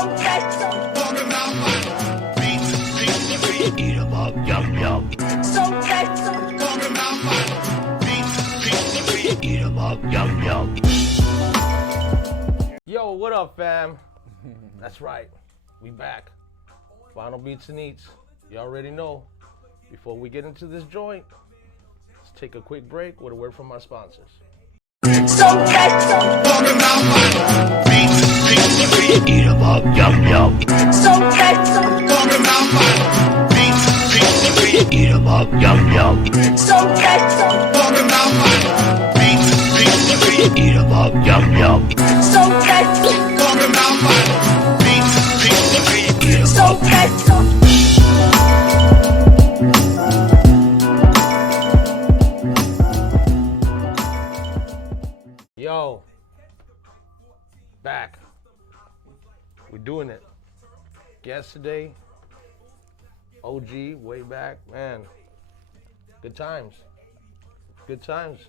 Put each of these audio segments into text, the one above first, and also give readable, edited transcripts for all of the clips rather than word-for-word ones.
Talking about my beats, eat 'em up, yum yum. Talking about my beats, eat 'em up, yum yum. Yo, what up, fam? That's right, we back. Final Beats and Eats. You already know. Before we get into this joint, let's take a quick break with a word from our sponsors. Talking about my beats, eat 'em up, yum yum. Talking about my beats, eat 'em up, yum yum. Talking about my beats, eat 'em up, yum yum. Talking about my beats, eat 'em up. Yo, back. We're doing it. Guest today, OG, way back, man. Good times. Good times.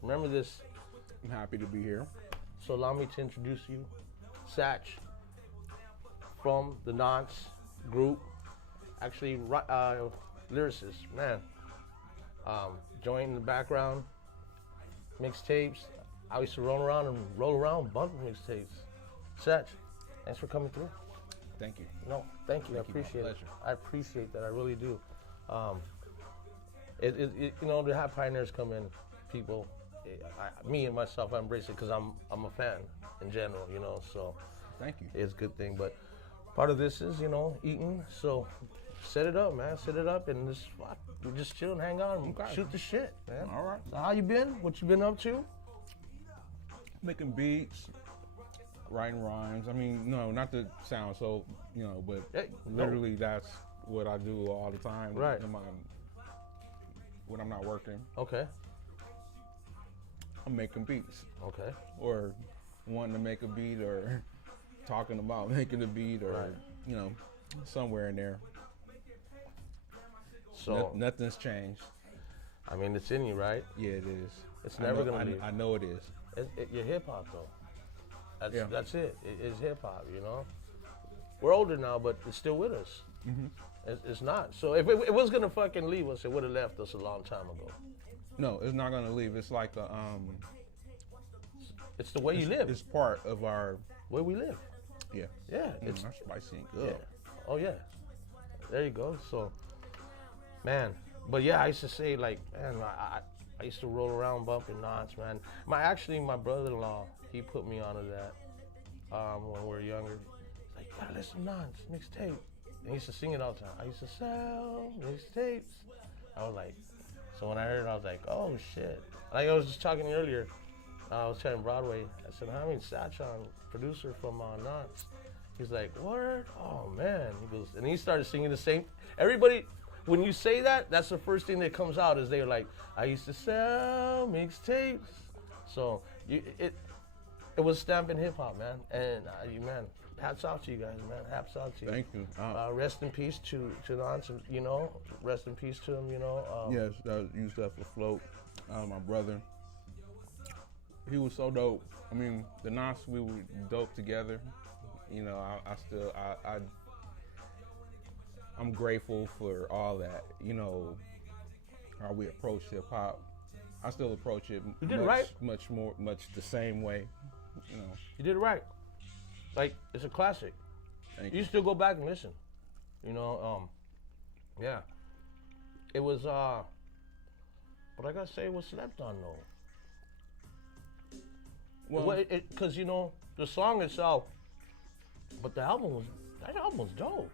Remember this. I'm happy to be here. So allow me to introduce you, Sach, from the Nonce group. Actually, lyricist, man. Joined in the background, mixtapes. I used to roll around bumping mixtapes. Sach, thanks for coming through. Thank you. No, thank you. I Thank you, my appreciate it. pleasure. I appreciate that. I really do. You know, to have pioneers come in, people, me and myself, I embrace it because I'm a fan in general. You know, so Thank you. it's a good thing. But part of this is, you know, eating. So set it up, man. Set it up and just we just chill and hang out and Okay. shoot the shit, man. All right. So how you been? What you been up to? Making beats, writing rhymes. I mean, no, not to sound so, you know, but Hey, no. literally that's what I do all the time. Right. When I'm not working, Okay. I'm making beats Okay. or wanting to make a beat or talking about making a beat or, Right. you know, somewhere in there. So Nothing's changed. I mean, it's in you, right? Yeah, it is. It's I never know- gonna leave. I know it is. You're hip hop though. Yeah. That's it. It's hip hop. You know, we're older now, but it's still with us. Mm-hmm. It's not. So if it was gonna fucking leave us, it would have left us a long time ago. No, it's not gonna leave. It's like a It's the way you live. It's part of our Where we live. yeah. Yeah. It's That's spicy and yeah. good. Oh yeah. There you go. So, man. But yeah, I used to say like, man, I used to roll around bumping Nonce, man. My brother-in-law, he put me onto that when we were younger. He's like, you gotta listen to Nonce, mixtape. And he used to sing it all the time. I used to sell mixtapes. I was like, so when I heard it, I was like, oh shit. Like I was just talking earlier, I was chatting Broadway. I said, I mean, Sach, producer from Nonce. He's like, word? Oh man. He goes, and he started singing the same. Everybody, when you say that, that's the first thing that comes out is they're like, I used to sell mixtapes. So it was stamping hip hop, man. And man, hats off to you guys, man. Hats off to you. Thank you. Rest in peace to Nonce, you know. Rest in peace to him, you know. Yes, I used that for float. My brother, he was so dope. I mean, the Nonce, we were dope together. You know, I'm grateful for all that. You know, how we approach hip hop. I still approach it You did it right. much the same way. You know, You did it right. Like, it's a classic. thank You you. still go back and listen. You know, yeah. It was, but I gotta say, it was slept on though. Well, Because, you know, the song itself, but that album was dope.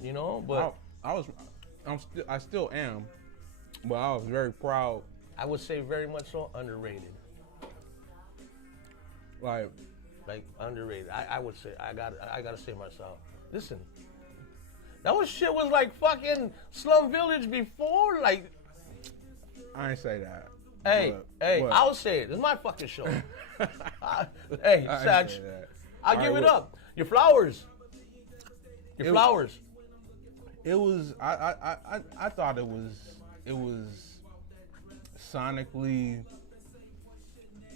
You know, but I still am, but I was very proud. I would say very much so underrated. Like, Like underrated. I would say I gotta say myself. Listen, that shit was like fucking Slum Village before. Like, I ain't say that. hey, but- I'll say it. It's my fucking show. Hey, I ain't Sach, say that. I'll All give right, it well- up. Your flowers. Your It- flowers. It was. I thought it was sonically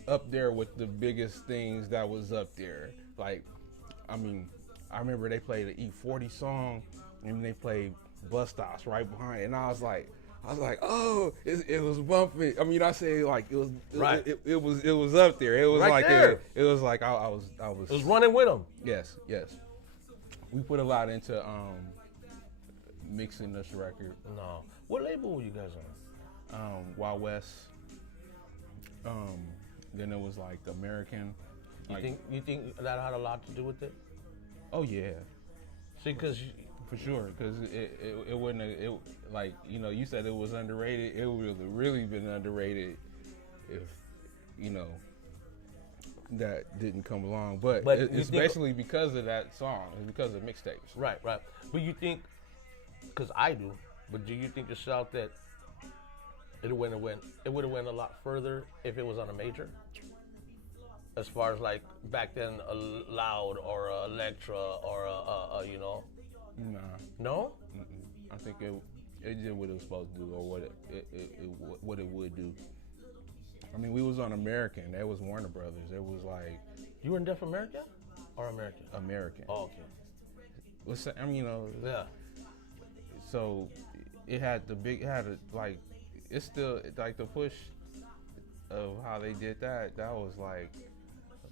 up there with the biggest things that was up there. Like I mean, I remember they played the E40 song, and they played Bus Stops right behind it, and I was like, oh, it was bumping. I mean, I say like it was Right. It was up there. It was Right like there. It was like I was. It was running with them. Yes. We put a lot into mixing this record. No. What label were you guys on? Wild West. Then it was like American. You think that had a lot to do with it? Oh yeah, See, because for sure. Because it wouldn't have, it like you said it was underrated. It would have really been underrated if that didn't come along. But especially because of that song, it's because of mixtapes. right. But you think, because I do, but do you think yourself that it would have went a lot further if it was on a major? As far as like back then, a Loud or a Electra or Nah. No? Mm-mm. I think it did what it was supposed to do, or what it would do. I mean, we was on American. That was Warner Brothers. It was like You were in Deaf America or American? American. Oh, okay. I mean, Yeah. So it had it's still like the push of how they did that. That was like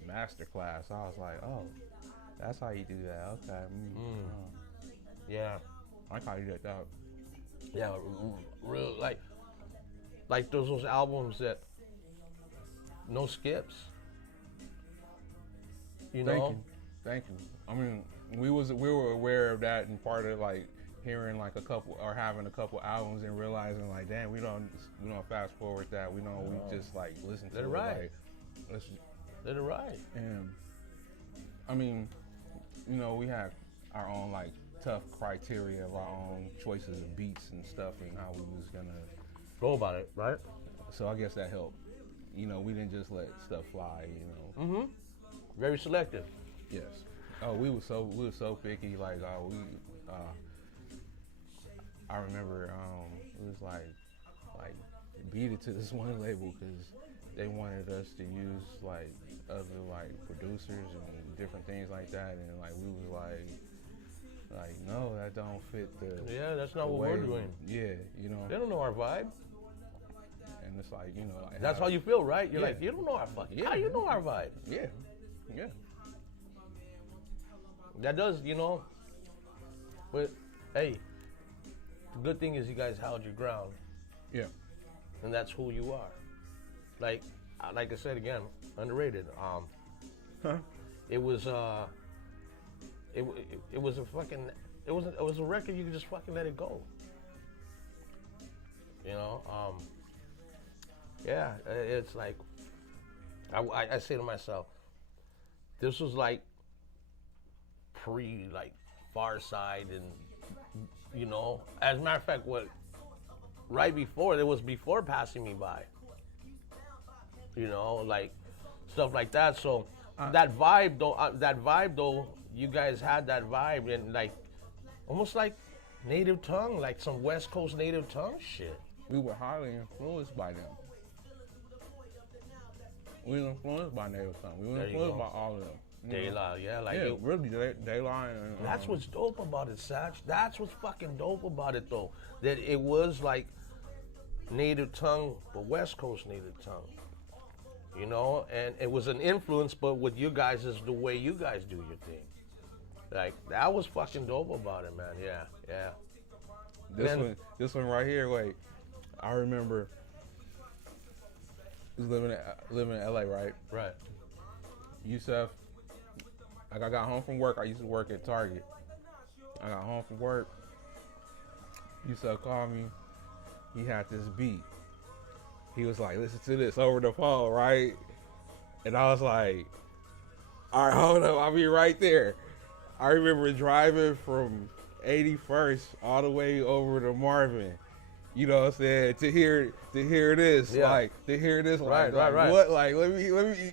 a master class. I was like, oh, that's how you do that. Okay. Yeah. I like how you did that. Yeah. Real like those albums that no skips. You know? Thank you. I mean, we were aware of that, and part of like hearing like having a couple albums and realizing like, damn, we don't fast forward that. We just like listen to Let it it. ride. Like, Let it ride. and I mean, we had our own like tough criteria of our own choices of beats and stuff and how we was gonna Go about it, right? So I guess that helped. We didn't just let stuff fly. Mm-hmm. Very selective. Yes. Oh, we were so picky. Like, I remember it was like beat it to this one label because they wanted us to use like other like producers and different things like that, and like we was like no, that don't fit the. Yeah, that's not what we're doing. Yeah, They don't know our vibe. And it's like like That's how you feel, right? You're like, you don't know our fucking. Yeah. How you know our vibe? Yeah. That does, But hey, the good thing is you guys held your ground, Yeah. and that's who you are. Like I said again, underrated. It was it was a fucking it was a record you could just fucking let it go. Yeah, it's like I say to myself, this was like pre like Far Side and as a matter of fact, right before it was before Passing Me By. Like stuff like that. So that vibe though, you guys had that vibe and like almost like native tongue, like some West Coast native tongue shit. We were highly influenced by them. We were influenced by native tongue. We were There you influenced go. by all of them. De La, yeah, like Yeah, really, De La. And, that's what's dope about it, Sach. That's what's fucking dope about it, though. That it was like native tongue, but West Coast native tongue. And it was an influence, but with you guys is the way you guys do your thing. Like that was fucking dope about it, man. Yeah. This one right here. Wait, I remember. Was living in LA, right? Right. Yusef. Like I got home from work. I used to work at Target. I got home from work. Yusef called me. He had this beat. He was like, listen to this over the phone, right? And I was like, all right, hold up. I'll be right there. I remember driving from 81st all the way over to Marvin. You know what I'm saying? To hear this, Yeah. like to hear this, Right. what? Like let me,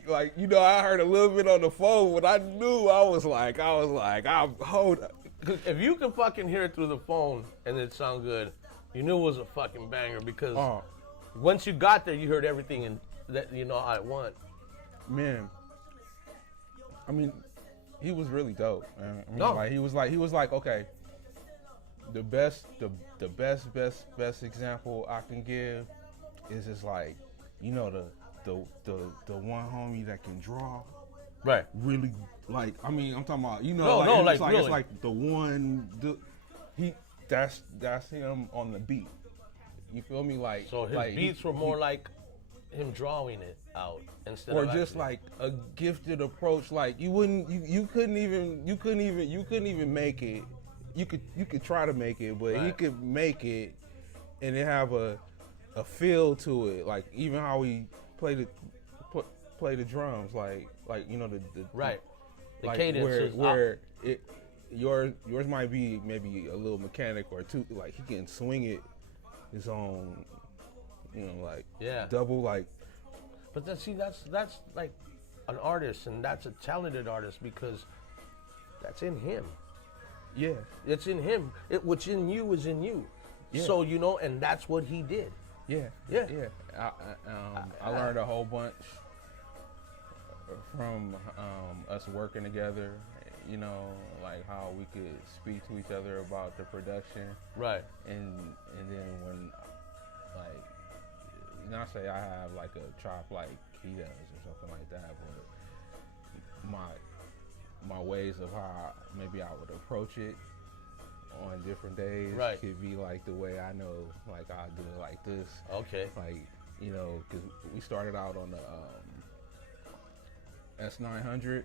like I heard a little bit on the phone, but I knew I was like, I'm hold up. Because if you can fucking hear it through the phone and it sound good, you knew it was a fucking banger because once you got there, you heard everything and that how it went. Man, I mean, he was really dope, man. I mean, No. like he was like okay. The best example I can give is just like, you know, the one homie that can draw Right. really, like, I mean, I'm talking about, you know, No, like, no, it's like, like really. it's like the one that's him on the beat. You feel me? Like, So his like beats were more like him drawing it out instead or of just actually- like a gifted approach. Like you couldn't even make it. You could try to make it, but he Right. could make it and it have a feel to it. Like even how he play the drums, like you know the right. The like cadence is where it yours might be maybe a little mechanic or two. Like he can swing it his own, you know, like Yeah. double like. But that's like an artist, and that's a talented artist because that's in him. Yeah, It's in him. What's in you is in you. Yeah. So you know, and that's what he did. yeah, Yeah. I learned a whole bunch from us working together. You know, like how we could speak to each other about the production, Right. and then when like not say I have like a chop like he does or something like that, but my ways of how maybe I would approach it on different days Right. could be like the way I know, like I do it like this. Okay. Like, you know, because we started out on the S900,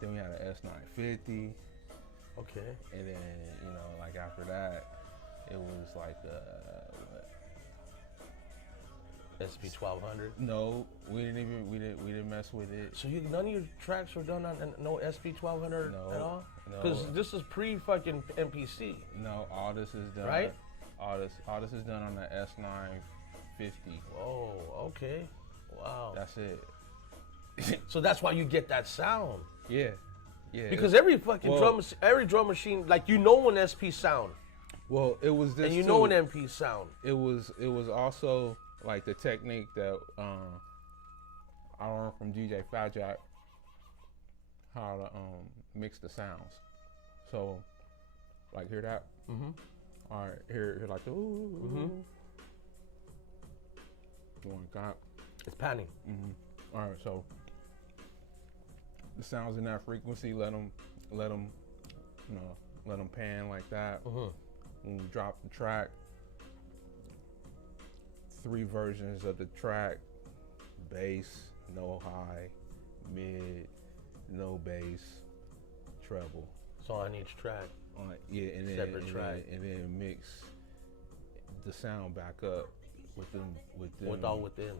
then we had an S950, Okay. and then, you know, like after that, it was like, SP 1200. no, we didn't mess with it. So none of your tracks were done on no SP 1200 No, at all? no. Because this is pre fucking MPC. No, all this is done. Right? All this is done on the S950. Oh, okay. Wow. That's it. So that's why you get that sound. Yeah, yeah. Because every fucking Well- every drum machine, like you know an SP sound well, it was this. and you too. know an MP sound. It was also like the technique that I learned from DJ Fat Jack, how to mix the sounds. So, like, hear that? Mm-hmm. All right, hear like the ooh. Mm-hmm. You want that? It's panning. Mm-hmm. All right, so the sounds in that frequency, let them, you know, let them pan like that. Mm-hmm. When we drop the track, 3 versions of the track: bass, no high; mid, no bass; treble. So on each track. Yeah, and then Separate track. and then mix the sound back up with them All within.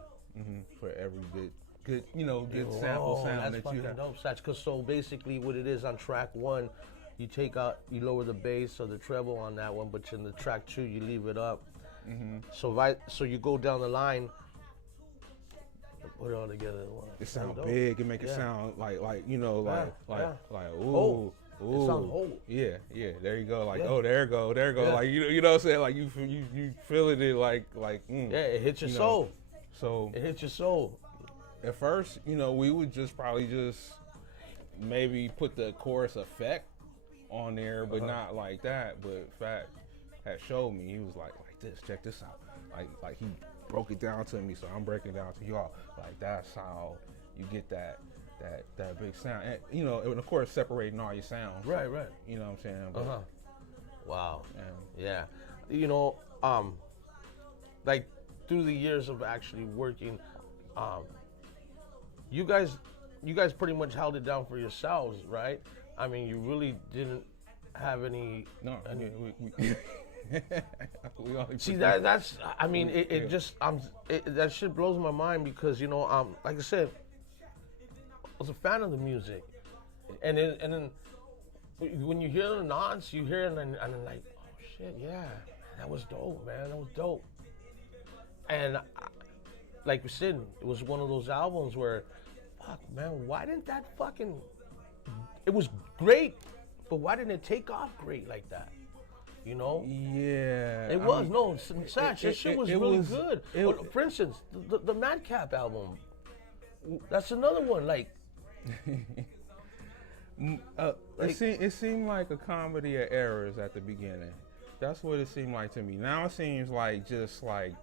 for every bit good, you know, good sample sound that's that fucking you have. dope. Sach, because so basically what it is on track 1, you you lower the bass or the treble on that one, but in the track 2 you leave it up. So you go down the line, put it all together. It sound dope. big. It make it Yeah. sound like you know Yeah. like Whole. ooh. It sounds whole. Yeah. There you go. Like Yeah. oh, there you go. Yeah. Like you know what I'm saying? Like you feeling it like Yeah, it hits your you know. soul. So It hits your soul. at first, you know, we would probably just maybe put the chorus effect on there, but not like that. But Fat had showed me. He was like this. Check this out. Like he broke it down to me, so I'm breaking it down to y'all. Like that's how you get that big sound, and you know, and of course separating all your sounds. Right. You know what I'm saying? But, Wow. yeah. Yeah. You know, like through the years of actually working, you guys pretty much held it down for yourselves, right? I mean, you really didn't have any. No, we we only See produce- that's. I mean, it just that shit blows my mind because you know, like I said, I was a fan of the music, and then when you hear the Nonce, you hear it and then like, oh shit, yeah, that was dope, man, that was dope. And like we said, it was one of those albums where, fuck, man, why didn't that fucking? It was great, but why didn't it take off great like that? You know? Yeah. It was Sach. That shit was it really was- good. it- For instance, the Madcap album. That's another one. Like, It seemed like a comedy of errors at the beginning. That's what it seemed like to me. Now it seems like just like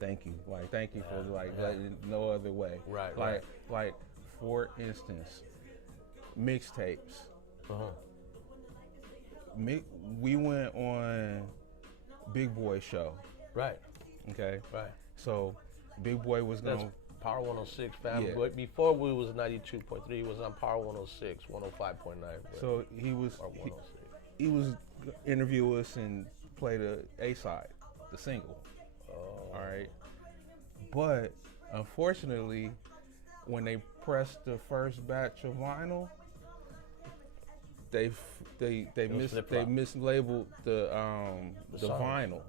thank you, thank you for letting no other way. Right. Like for instance, mixtapes. We went on Big Boy show. Right. Okay. Right. So Big Boy was That's going. Power 106, fam. Yeah. But before we was 92.3, he was on Power 106, 105.9. So he was. Or 106. He was interview us and play the A side, the single. All right. But unfortunately, when they pressed the first batch of vinyl, they mislabeled the vinyl.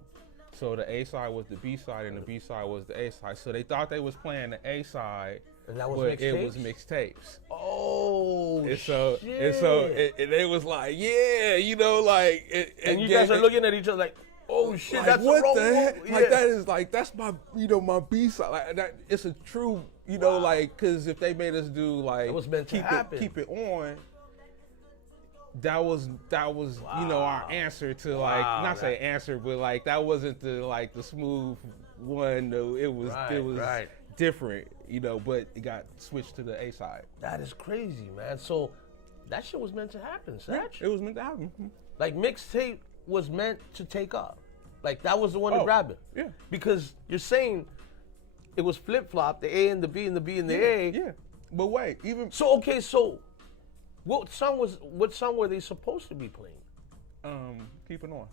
So the A side was the B side and the B side was the A side. So they thought they was playing the A side, And that was but mixtapes? it was mixtapes. Oh, And shit. so they was like, yeah, you know, like. And you guys are looking at each other like, oh shit, like, that's what the wrong the heck? one. Like Yeah. that is like that's my my B side. Like that, it's a true like because if they made us do like It was meant to happen. keep it on. That was our answer to like not say answer, but like that wasn't the smooth one. Though it was different, but it got switched to the A side. That is crazy, man. So that shit was meant to happen, Sach. It was meant to happen. Like mixtape was meant to take off. Like that was the one to grab it. Yeah. Because you're saying it was flip flop, the A and the B and the B and the A. Yeah. But wait, even So okay, so what song were they supposed to be playing? Keep it on.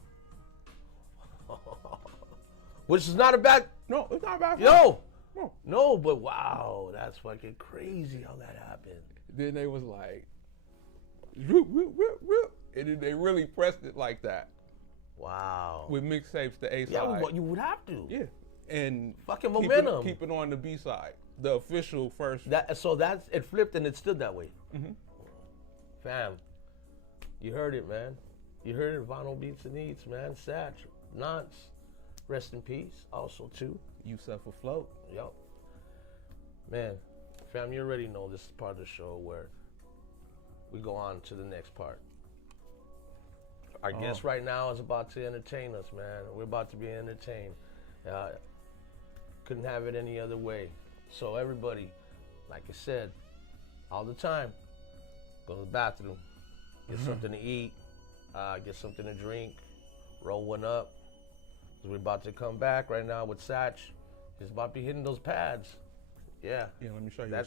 Which is not a bad. No, it's not bad. No, but wow, that's fucking crazy how that happened. Then they was like, whoop, whoop, whoop, whoop. And then they really pressed it like that. Wow. With mixtapes, the A side. Yeah, well, you would have to. Yeah. And fucking momentum. Keep it on the B side, the official first. So that's it flipped and it stood that way. Mm-hmm. Fam, you heard it, man. You heard it. Vinyl Beats and Eats, man. Sach, Nonce, rest in peace. Also too. Yusef Afloat. Yup. Man, fam, you already know this is part of the show where we go on to the next part. Our guest right now is about to entertain us, man. We're about to be entertained. Couldn't have it any other way. So everybody, like I said, all the time, go to the bathroom, get something to eat, get something to drink, roll one up. We're about to come back right now with Sach. He's about to be hitting those pads. Yeah. Yeah, let me show you that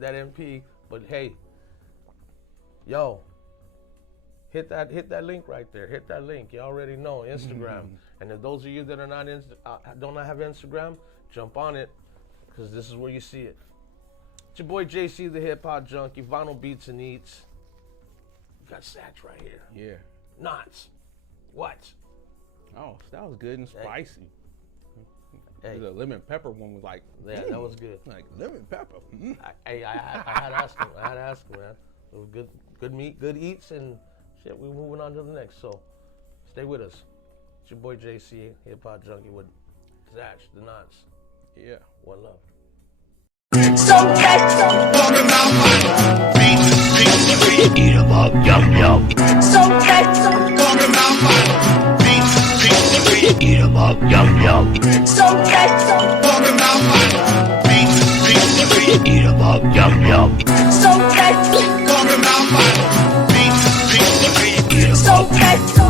MP. But hey, yo, hit that link right there. Hit that link. You already know Instagram. And if those of you that are not don't have Instagram, jump on it because this is where you see it. It's your boy JC, the Hip Hop Junkie, Vinyl Beats and Eats. You got Sach right here. Yeah. Nonce. What? Oh, that was good and spicy. Hey. The lemon pepper one was like, yeah, that was good. Like lemon pepper. I had to ask him. Man. It was good meat, good eats, and shit. We're moving on to the next. So stay with us. It's your boy JC, Hip Hop Junkie with Sach, the Nonce. Yeah. One love. So talking about vinyl. Beats, eat 'em up, yum yum. So talking about vinyl. Beats, eat 'em up, yum yum. So talking about vinyl. Beats, eat 'em up, yum yum. So talking about vinyl. Beats, eat 'em up.